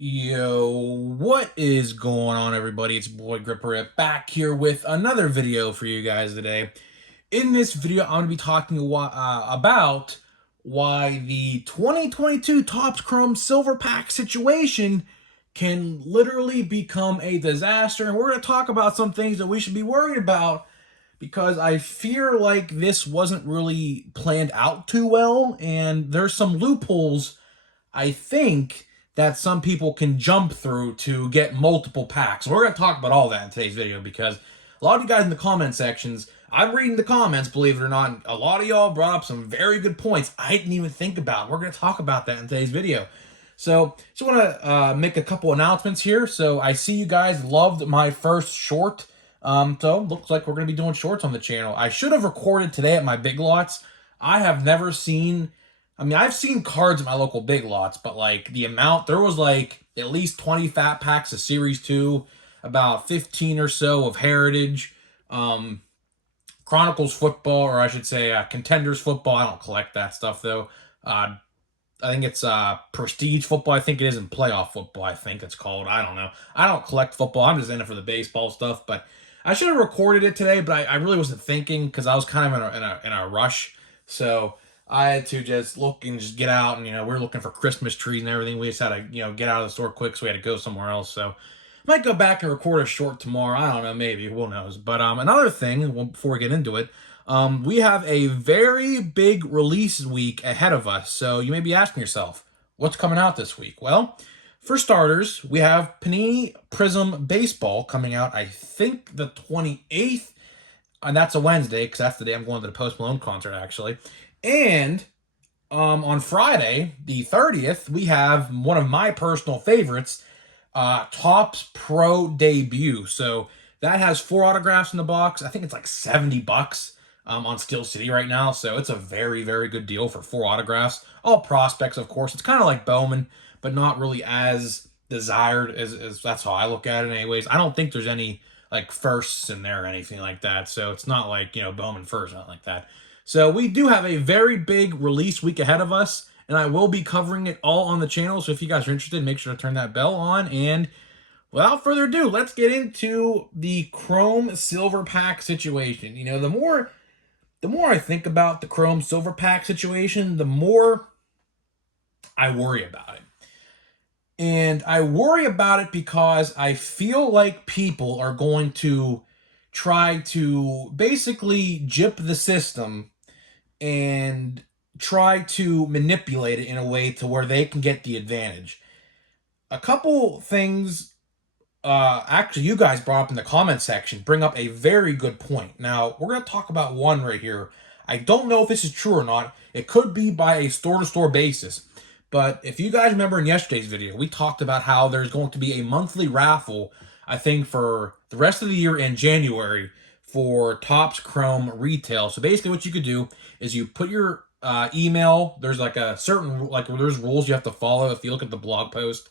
Yo, what is going on, everybody? It's your boy Gripper back here with another video for you guys today. In this video, I'm going to be talking about why the 2022 Topps Chrome Silver Pack situation can literally become a disaster. And we're going to talk about some things that we should be worried about because I fear like this wasn't really planned out too well, and there's some loopholes I think that some people can jump through to get multiple packs. We're going to talk about all that in today's video because a lot of you guys in the comment sections, I'm reading the comments, believe it or not, a lot of y'all brought up some very good points I didn't even think about. We're going to talk about that in today's video. So, just want to make a couple announcements here. So, I see you guys loved my first short. So, looks like we're going to be doing shorts on the channel. I should have recorded today at my Big Lots. I have never seen... I've seen cards at my local Big Lots, but like the amount, there was like at least 20 fat packs of Series 2, about 15 or so of Heritage, Chronicles football, or I should say Contenders football. I don't collect that stuff though. I think it's Prestige football. I think it is in playoff football. I think it's called. I don't know. I don't collect football. I'm just in it for the baseball stuff. But I should have recorded it today, but I really wasn't thinking because I was kind of in a rush. So I had to just look and just get out, and we were looking for Christmas trees and everything. We just had to get out of the store quick, so we had to go somewhere else. So might go back and record a short tomorrow. I don't know, maybe, who knows. But another thing, before we get into it, we have a very big release week ahead of us. So you may be asking yourself, what's coming out this week? Well, for starters, we have Panini Prism Baseball coming out, I think, the 28th. And that's a Wednesday, because that's the day I'm going to the Post Malone concert, actually. And on Friday, the 30th, we have one of my personal favorites, Topps Pro Debut. So that has 4 autographs in the box. I think it's like $70 on Steel City right now. So it's a very, very good deal for 4 autographs. All prospects, of course. It's kind of like Bowman, but not really as desired as that's how I look at it anyways. I don't think there's any like firsts in there or anything like that. So it's not like, Bowman first, not like that. So we do have a very big release week ahead of us, and I will be covering it all on the channel. So if you guys are interested, make sure to turn that bell on. And without further ado, let's get into the Chrome Silver Pack situation. The more I think about the Chrome Silver Pack situation, the more I worry about it. And I worry about it because I feel like people are going to try to basically jip the system and try to manipulate it in a way to where they can get the advantage. A couple things, actually, you guys brought up in the comment section bring up a very good point. Now, we're going to talk about one right here. I don't know if this is true or not. It could be by a store-to-store basis. But if you guys remember in yesterday's video, we talked about how there's going to be a monthly raffle, I think, for the rest of the year in January for Topps Chrome retail. So basically what you could do is you put your email. There's like a certain, there's rules you have to follow if you look at the blog post.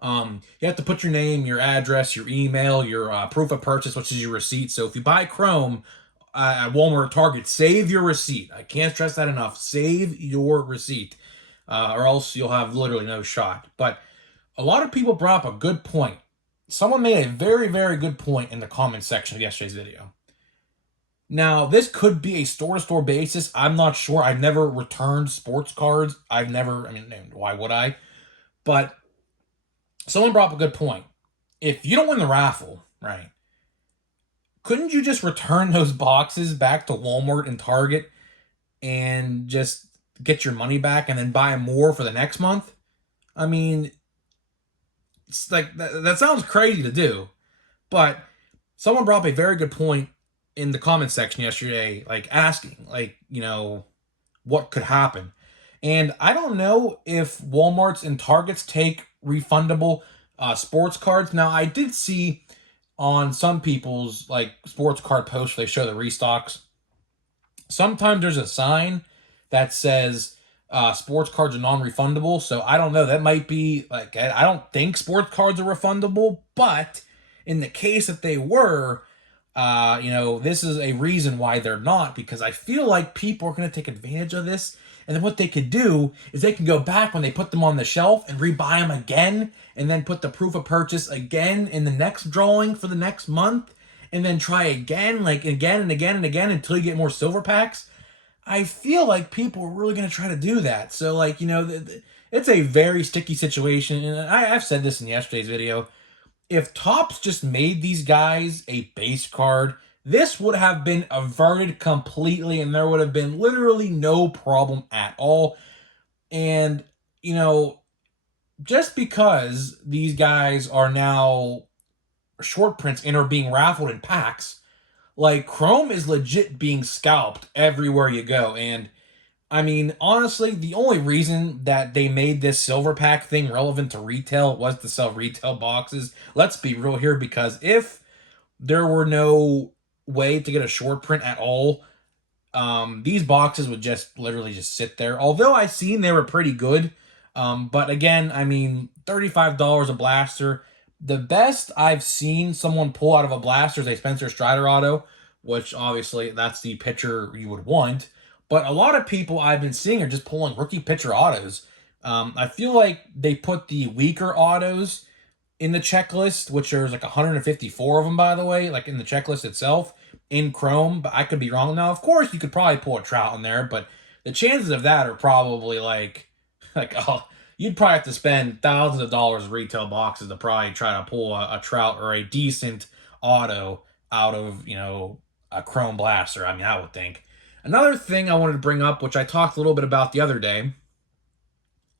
You have to put your name, your address, your email, your proof of purchase, which is your receipt. So if you buy Chrome at Walmart or Target, save your receipt. I can't stress that enough. Save your receipt. Or else you'll have literally no shot. But a lot of people brought up a good point. Someone made a very, very good point in the comment section of yesterday's video. Now, this could be a store-to-store basis. I'm not sure. I've never returned sports cards. Why would I? But someone brought up a good point. If you don't win the raffle, right, couldn't you just return those boxes back to Walmart and Target and just get your money back and then buy more for the next month? It's like that sounds crazy to do, but someone brought up a very good point in the comment section yesterday, asking, what could happen. And I don't know if Walmarts and Targets take refundable sports cards. Now, I did see on some people's sports card posts, they show the restocks. Sometimes there's a sign that says sports cards are non-refundable. So I don't know. That might be I don't think sports cards are refundable, but in the case that they were, this is a reason why they're not, because I feel like people are going to take advantage of this And then what they could do is they can go back when they put them on the shelf and rebuy them again, and then put the proof of purchase again in the next drawing for the next month, and then try again, like again and again and again until you get more silver packs. I feel like people are really going to try to do that. So, like, it's a very sticky situation. And I've said this in yesterday's video. If Topps just made these guys a base card, this would have been averted completely and there would have been literally no problem at all. And, just because these guys are now short prints and are being raffled in packs, like, Chrome is legit being scalped everywhere you go. And I mean, honestly, the only reason that they made this silver pack thing relevant to retail was to sell retail boxes. Let's be real here, because if there were no way to get a short print at all, these boxes would just literally just sit there. Although I seen they were pretty good. But again, I mean, $35 a blaster. The best I've seen someone pull out of a blaster is a Spencer Strider auto, which obviously that's the pitcher you would want. But a lot of people I've been seeing are just pulling rookie pitcher autos. I feel like they put the weaker autos in the checklist, which there's like 154 of them, by the way, like in the checklist itself in Chrome, but I could be wrong. Now, of course, you could probably pull a Trout in there, but the chances of that are probably oh, you'd probably have to spend thousands of dollars of retail boxes to probably try to pull a Trout or a decent auto out of, a Chrome blaster. I mean, I would think. Another thing I wanted to bring up, which I talked a little bit about the other day,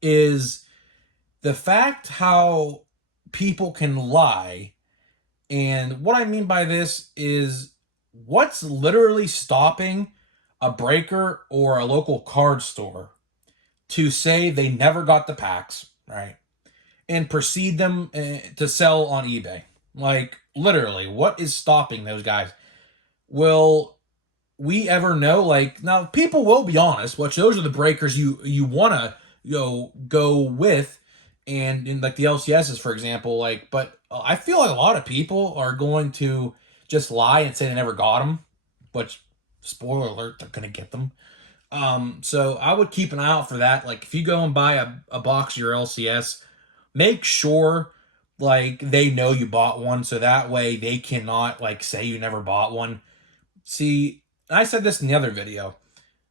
is the fact how people can lie. And what I mean by this is, what's literally stopping a breaker or a local card store to say they never got the packs, right, and proceed them to sell on eBay? Like, literally, what is stopping those guys? Will we ever know? Like, now, people will be honest, which those are the breakers you want to go with, and in like the LCSs, for example, but I feel like a lot of people are going to just lie and say they never got them, which, spoiler alert, they're going to get them. So I would keep an eye out for that. Like, if you go and buy a box of your LCS, make sure, like, they know you bought one, so that way they cannot, like, say you never bought one. See, I said this in the other video.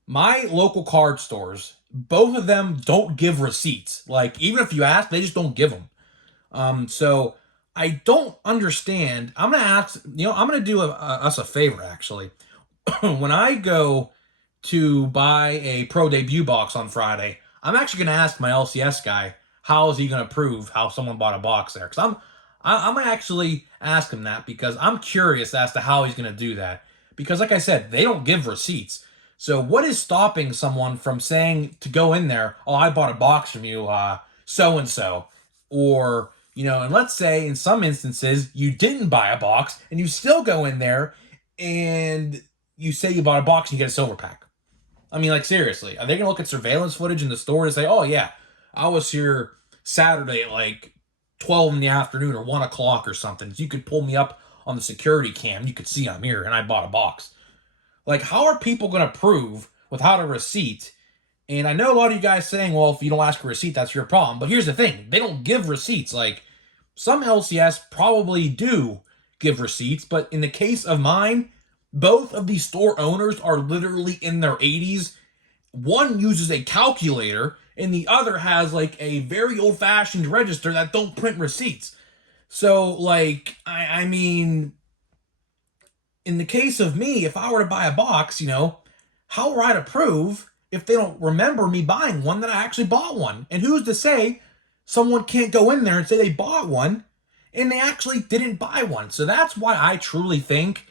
My local card stores, both of them don't give receipts. Like, even if you ask, they just don't give them. So I don't understand. I'm going to ask, I'm going to do us a favor, actually. When I go to buy a pro debut box on Friday, I'm actually going to ask my LCS guy, how is he going to prove how someone bought a box there? Because I'm going to actually ask him that, because I'm curious as to how he's going to do that. Because, like I said, they don't give receipts. So what is stopping someone from saying to go in there, oh, I bought a box from you, so-and-so, or, and let's say in some instances you didn't buy a box and you still go in there and you say you bought a box and you get a silver pack. I mean, like, seriously, are they going to look at surveillance footage in the store and say, oh, yeah, I was here Saturday at like 12 in the afternoon or 1 o'clock or something. So you could pull me up on the security cam. You could see I'm here and I bought a box. Like, how are people going to prove without a receipt? And I know a lot of you guys saying, well, if you don't ask for a receipt, that's your problem. But here's the thing. They don't give receipts. Like, some LCS probably do give receipts. But in the case of mine, both of these store owners are literally in their 80s. One uses a calculator, and the other has, like, a very old-fashioned register that don't print receipts. So, like, I mean, in the case of me, if I were to buy a box, how are I to prove, if they don't remember me buying one, that I actually bought one? And who's to say someone can't go in there and say they bought one and they actually didn't buy one? So that's why I truly think,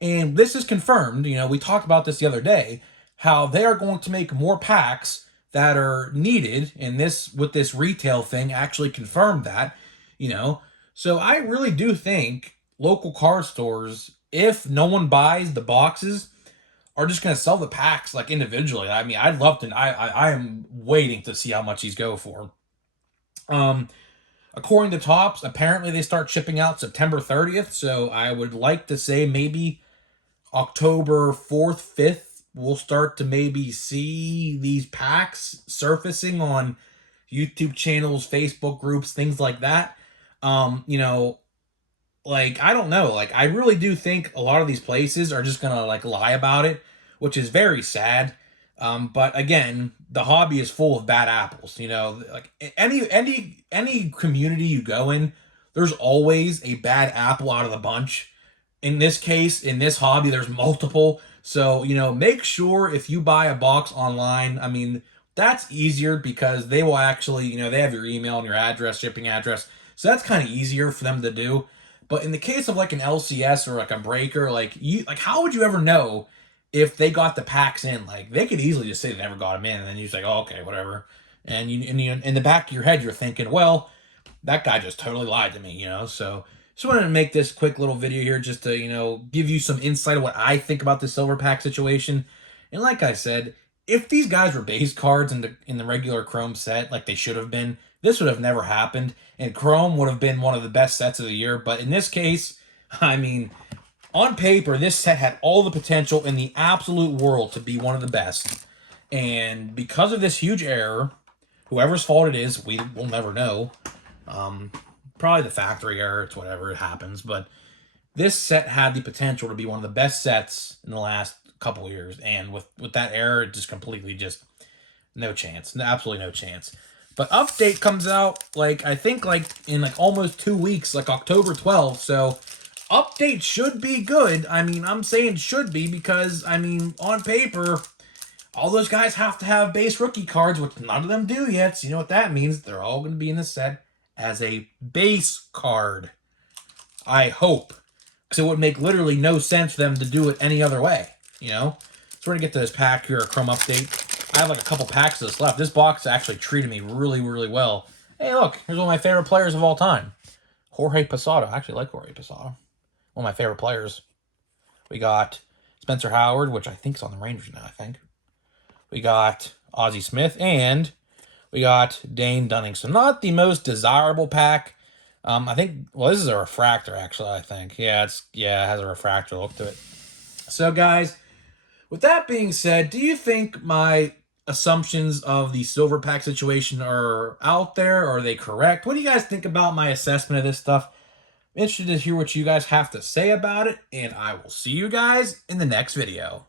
and this is confirmed, we talked about this the other day, how they are going to make more packs that are needed, and this, with this retail thing, actually confirmed that, So I really do think local card stores, if no one buys the boxes, are just going to sell the packs, like, individually. I mean, I'd love to. I am waiting to see how much these go for. According to Topps, apparently they start shipping out September 30th, so I would like to say maybe October 4th, 5th, we'll start to maybe see these packs surfacing on YouTube channels, Facebook groups, things like that. You know, like, I don't know. Like, I really do think a lot of these places are just gonna like lie about it, which is very sad. But again, the hobby is full of bad apples. You know, like any community you go in, there's always a bad apple out of the bunch. In this case, in this hobby, there's multiple. So, you know, make sure if you buy a box online, I mean, that's easier because they will actually, you know, they have your email and your address, shipping address. So that's kind of easier for them to do. But in the case of like an LCS or like a breaker, like how would you ever know if they got the packs in? Like they could easily just say they never got them in, and then you're just like, oh, okay, whatever. And you in the back of your head, you're thinking, well, that guy just totally lied to me, you know. So just wanted to make this quick little video here just to, you know, give you some insight of what I think about the silver pack situation. And like I said, if these guys were base cards in the regular Chrome set, like they should have been, this would have never happened, and Chrome would have been one of the best sets of the year. But in this case, I mean, on paper, this set had all the potential in the absolute world to be one of the best. And because of this huge error, whoever's fault it is, we will never know. Probably the factory error, it's whatever, it happens. But this set had the potential to be one of the best sets in the last couple years. And with that error, it just completely just no chance. Absolutely no chance. But update comes out, like, I think, like, in, like, almost 2 weeks, like, October 12th. So, update should be good. I mean, I'm saying should be because, I mean, on paper, all those guys have to have base rookie cards, which none of them do yet. So, you know what that means? They're all going to be in the set as a base card. I hope. Because it would make literally no sense for them to do it any other way, you know? So, we're going to get to this pack here, a Chrome update. I have like a couple packs of this left. This box actually treated me really, really well. Hey, look, here's one of my favorite players of all time. Jorge Posada. I actually like Jorge Posada. One of my favorite players. We got Spencer Howard, which I think is on the Rangers now, I think. We got Ozzie Smith, and we got Dane Dunning. So not the most desirable pack. I think, well, this is a refractor, actually, I think. Yeah, it has a refractor look to it. So, guys, with that being said, do you think my assumptions of the silver pack situation are out there? Are they correct? What do you guys think about my assessment of this stuff? I'm interested to hear what you guys have to say about it, and I will see you guys in the next video.